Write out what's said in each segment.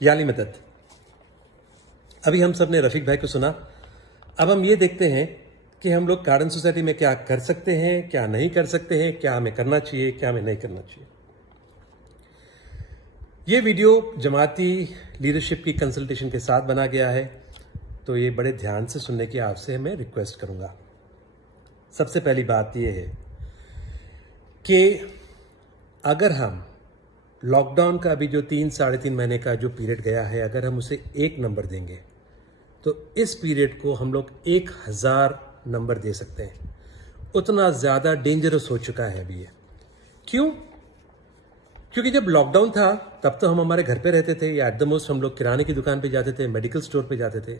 याली मदद। अभी हम सब ने रफीक भाई को सुना। अब हम ये देखते हैं कि हम लोग गार्डन सोसाइटी में क्या कर सकते हैं, क्या नहीं कर सकते हैं, क्या हमें करना चाहिए, क्या हमें नहीं करना चाहिए। ये वीडियो जमाती लीडरशिप की कंसल्टेशन के साथ बना गया है, तो ये बड़े ध्यान से सुनने की आपसे मैं रिक्वेस्ट करूंगा। सबसे पहली बात यह है कि अगर हम लॉकडाउन का अभी जो 3-3.5 महीने का जो पीरियड गया है, अगर हम उसे 1 नंबर देंगे तो इस पीरियड को हम लोग 1000 नंबर दे सकते हैं। उतना ज़्यादा डेंजरस हो चुका है अभी ये। क्यों? क्योंकि जब लॉकडाउन था तब तो हम हमारे घर पे रहते थे, या एट द मोस्ट हम लोग किराने की दुकान पे जाते थे, मेडिकल स्टोर पे जाते थे।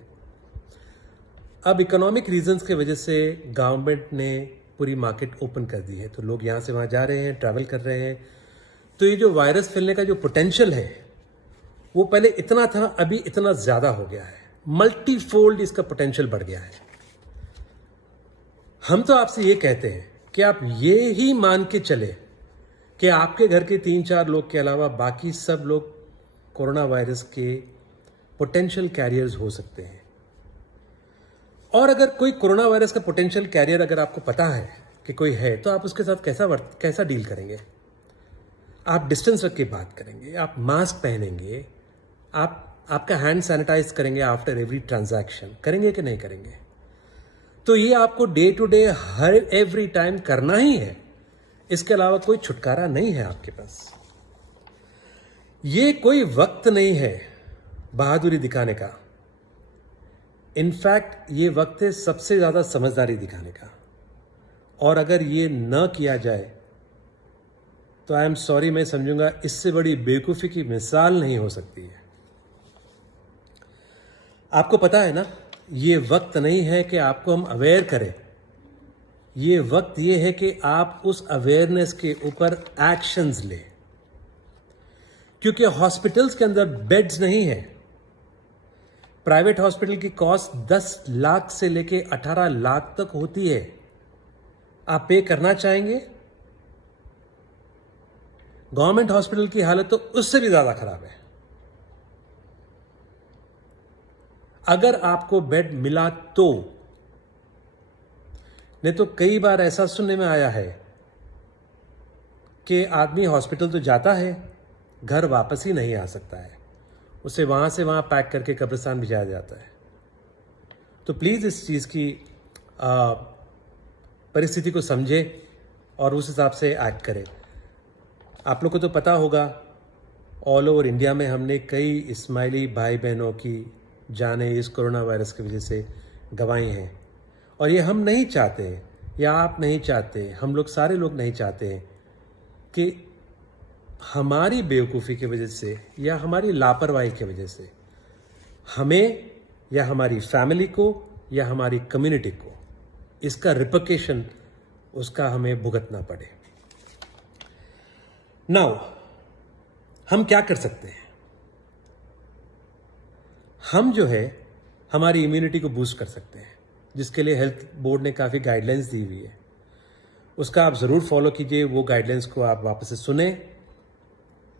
अब इकोनॉमिक रीजंस के वजह से गवर्नमेंट ने पूरी मार्केट ओपन कर दी है, तो लोग यहाँ से वहाँ जा रहे हैं, ट्रैवल कर रहे हैं। तो ये जो वायरस फैलने का जो पोटेंशियल है वो पहले इतना था, अभी इतना ज़्यादा हो गया है। मल्टीफोल्ड इसका पोटेंशियल बढ़ गया है। हम तो आपसे ये कहते हैं कि आप ये ही मान के चले कि आपके घर के 3-4 लोग के अलावा बाकी सब लोग कोरोना वायरस के पोटेंशियल कैरियर्स हो सकते हैं। और अगर कोई कोरोना वायरस का पोटेंशियल कैरियर अगर आपको पता है कि कोई है, तो आप उसके साथ कैसा डील करेंगे? आप डिस्टेंस रख के बात करेंगे, आप मास्क पहनेंगे, आपका हैंड सैनिटाइज करेंगे आफ्टर एवरी ट्रांजैक्शन, करेंगे कि नहीं करेंगे? तो ये आपको डे टू डे हर एवरी टाइम करना ही है। इसके अलावा कोई छुटकारा नहीं है आपके पास। ये कोई वक्त नहीं है बहादुरी दिखाने का। इनफैक्ट ये वक्त है सबसे ज्यादा समझदारी दिखाने का। और अगर ये न किया जाए तो आई एम सॉरी, मैं समझूंगा इससे बड़ी बेवकूफी की मिसाल नहीं हो सकती है। आपको पता है ना, ये वक्त नहीं है कि आपको हम अवेयर करें। ये वक्त ये है कि आप उस अवेयरनेस के ऊपर एक्शंस लें। क्योंकि हॉस्पिटल्स के अंदर बेड्स नहीं है। प्राइवेट हॉस्पिटल की कॉस्ट 10 लाख से लेके 18 लाख तक होती है। आप पे करना चाहेंगे? गवर्नमेंट हॉस्पिटल की हालत तो उससे भी ज्यादा खराब है। अगर आपको बेड मिला तो, नहीं तो कई बार ऐसा सुनने में आया है कि आदमी हॉस्पिटल तो जाता है, घर वापस ही नहीं आ सकता है। उसे वहां से वहां पैक करके कब्रिस्तान भिजाया जाता है। तो प्लीज इस चीज की परिस्थिति को समझे और उस हिसाब से एक्ट करें। आप लोग को तो पता होगा, ऑल ओवर इंडिया में हमने कई इस्माइली भाई बहनों की जानें इस कोरोना वायरस की वजह से गंवाई हैं। और ये हम नहीं चाहते, या आप नहीं चाहते, हम लोग सारे लोग नहीं चाहते हैं कि हमारी बेवकूफ़ी की वजह से या हमारी लापरवाही की वजह से हमें या हमारी फैमिली को या हमारी कम्युनिटी को इसका रिपरकेशन उसका हमें भुगतना पड़े। नाउ हम क्या कर सकते हैं? हम जो है हमारी इम्यूनिटी को बूस्ट कर सकते हैं, जिसके लिए हेल्थ बोर्ड ने काफ़ी गाइडलाइंस दी हुई है। उसका आप ज़रूर फॉलो कीजिए। वो गाइडलाइंस को आप वापस से सुने,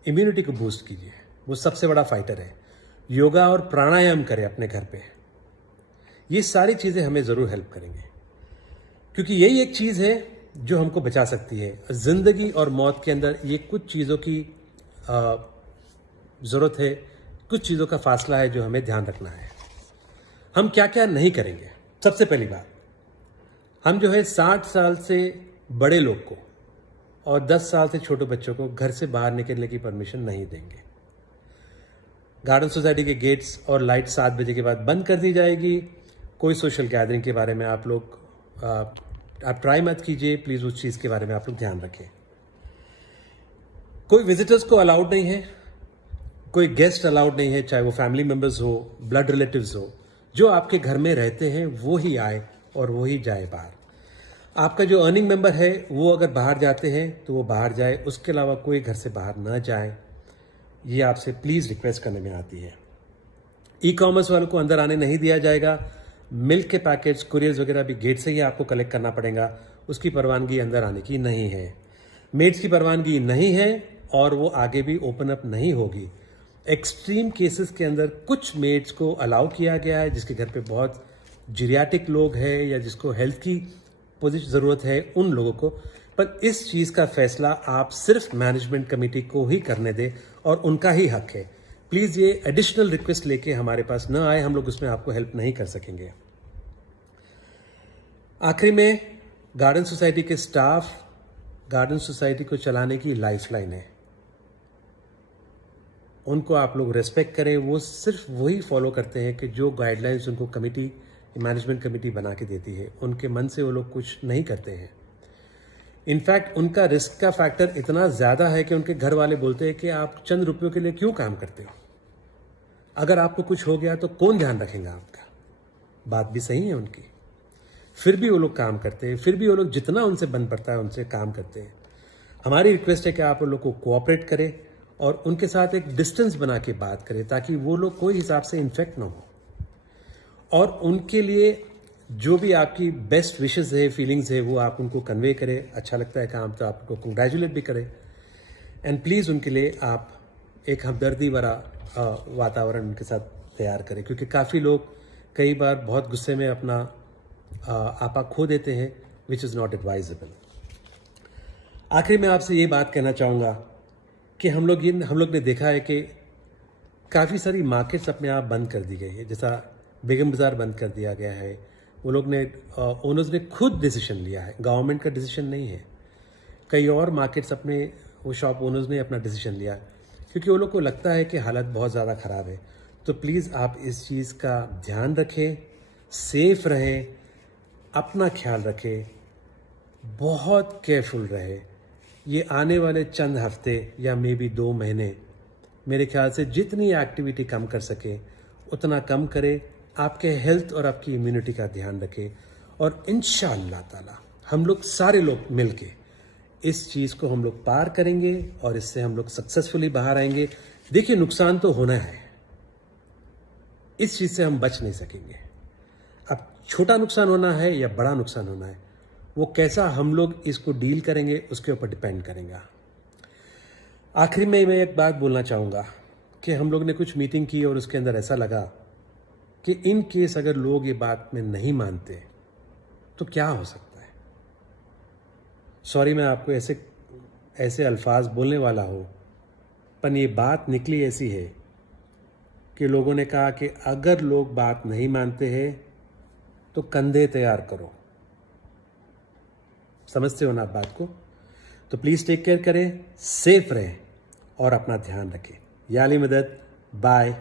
इम्यूनिटी को बूस्ट कीजिए। वो सबसे बड़ा फाइटर है। योगा और प्राणायाम करें अपने घर पे। ये सारी चीज़ें हमें ज़रूर हेल्प करेंगे, क्योंकि यही एक चीज़ है जो हमको बचा सकती है। ज़िंदगी और मौत के अंदर ये कुछ चीज़ों की ज़रूरत है, कुछ चीज़ों का फासला है जो हमें ध्यान रखना है। हम क्या क्या नहीं करेंगे? सबसे पहली बात, हम जो है 60 साल से बड़े लोग को और 10 साल से छोटे बच्चों को घर से बाहर निकलने की परमिशन नहीं देंगे। गार्डन सोसाइटी के गेट्स और लाइट 7 बजे के बाद बंद कर दी जाएगी। कोई सोशल गैदरिंग के बारे में आप लोग आप ट्राई मत कीजिए प्लीज़। उस चीज़ के बारे में आप लोग ध्यान रखें। कोई विजिटर्स को अलाउड नहीं है, कोई गेस्ट अलाउड नहीं है, चाहे वो फैमिली मेंबर्स हो, ब्लड रिलेटिव्स हो। जो आपके घर में रहते हैं वो ही आए और वो ही जाए बाहर। आपका जो अर्निंग मेंबर है वो अगर बाहर जाते हैं तो वो बाहर जाए, उसके अलावा कोई घर से बाहर न जाए। ये आपसे प्लीज़ रिक्वेस्ट करने में आती है। ई कॉमर्स वालों को अंदर आने नहीं दिया जाएगा। मिल्क के पैकेट्स, कुरियर्स वगैरह भी गेट से ही आपको कलेक्ट करना पड़ेगा। उसकी परवानगी अंदर आने की नहीं है। मेड्स की परवानगी नहीं है और वो आगे भी ओपन अप नहीं होगी। एक्सट्रीम केसेस के अंदर कुछ मेड्स को अलाउ किया गया है, जिसके घर पे बहुत जीरियाटिक लोग हैं या जिसको हेल्थ की पोजिशन ज़रूरत है, उन लोगों को। पर इस चीज़ का फैसला आप सिर्फ मैनेजमेंट कमेटी को ही करने दें और उनका ही हक है। प्लीज़ ये एडिशनल रिक्वेस्ट लेके हमारे पास न आए, हम लोग उसमें आपको हेल्प नहीं कर सकेंगे। आखिरी में, गार्डन सोसाइटी के स्टाफ गार्डन सोसाइटी को चलाने की लाइफलाइन है। उनको आप लोग रेस्पेक्ट करें। वो सिर्फ वही फॉलो करते हैं कि जो गाइडलाइंस उनको कमेटी, मैनेजमेंट कमेटी बना के देती है। उनके मन से वो लोग कुछ नहीं करते हैं। इनफैक्ट उनका रिस्क का फैक्टर इतना ज़्यादा है कि उनके घर वाले बोलते हैं कि आप चंद रुपयों के लिए क्यों काम करते हो? अगर आपको कुछ हो गया तो कौन ध्यान रखेगा आपका? बात भी सही है उनकी। फिर भी वो लोग काम करते हैं, फिर भी वो लोग जितना उनसे बन पड़ता है उनसे काम करते हैं। हमारी रिक्वेस्ट है कि आप उन लोग को कोऑपरेट करें और उनके साथ एक डिस्टेंस बना के बात करें, ताकि वो लोग कोई हिसाब से इन्फेक्ट ना हो। और उनके लिए जो भी आपकी बेस्ट विशेस है, फीलिंग्स है, वो आप उनको कन्वे करें। अच्छा लगता है काम तो आप उनको कंग्रेचुलेट भी करें। एंड प्लीज़ उनके लिए आप एक हमदर्दी भरा वातावरण उनके साथ तैयार करें, क्योंकि काफ़ी लोग कई बार बहुत गुस्से में अपना आपा खो देते हैं, विच इज़ नॉट एडवाइजेबल। आखिरी में आपसे ये बात कहना चाहूँगा कि हम लोग ने देखा है कि काफ़ी सारी मार्केट्स अपने आप बंद कर दी गई है। जैसा बेगम बाज़ार बंद कर दिया गया है। वो लोग ने ओनर्स ने खुद डिसीजन लिया है, गवर्नमेंट का डिसीजन नहीं है। कई और मार्केट्स अपने वो शॉप ओनर्स ने अपना डिसीजन लिया, क्योंकि वो लोग को लगता है कि हालत बहुत ज़्यादा ख़राब है। तो प्लीज़ आप इस चीज़ का ध्यान रखें, सेफ रहें, अपना ख्याल रखें, बहुत केयरफुल रहे। ये आने वाले चंद हफ्ते या मे बी 2 महीने, मेरे ख्याल से जितनी एक्टिविटी कम कर सके उतना कम करें। आपके हेल्थ और आपकी इम्यूनिटी का ध्यान रखें और इंशाअल्लाह ताला हम लोग सारे लोग मिलके इस चीज़ को हम लोग पार करेंगे और इससे हम लोग सक्सेसफुली बाहर आएंगे। देखिए, नुकसान तो होना है, इस चीज़ से हम बच नहीं सकेंगे। अब छोटा नुकसान होना है या बड़ा नुकसान होना है, वो कैसा हम लोग इसको डील करेंगे उसके ऊपर डिपेंड करेगा। आखिरी में मैं एक बात बोलना चाहूँगा कि हम लोग ने कुछ मीटिंग की और उसके अंदर ऐसा लगा कि इन केस अगर लोग ये बात में नहीं मानते तो क्या हो सकता है। सॉरी, मैं आपको ऐसे अल्फाज बोलने वाला हूँ, पर ये बात निकली ऐसी है कि लोगों ने कहा कि अगर लोग बात नहीं मानते हैं तो कंधे तैयार करो। समझते हो ना आप बात को? तो प्लीज़ टेक केयर करें, सेफ रहें और अपना ध्यान रखें। या अली मदद, बाय।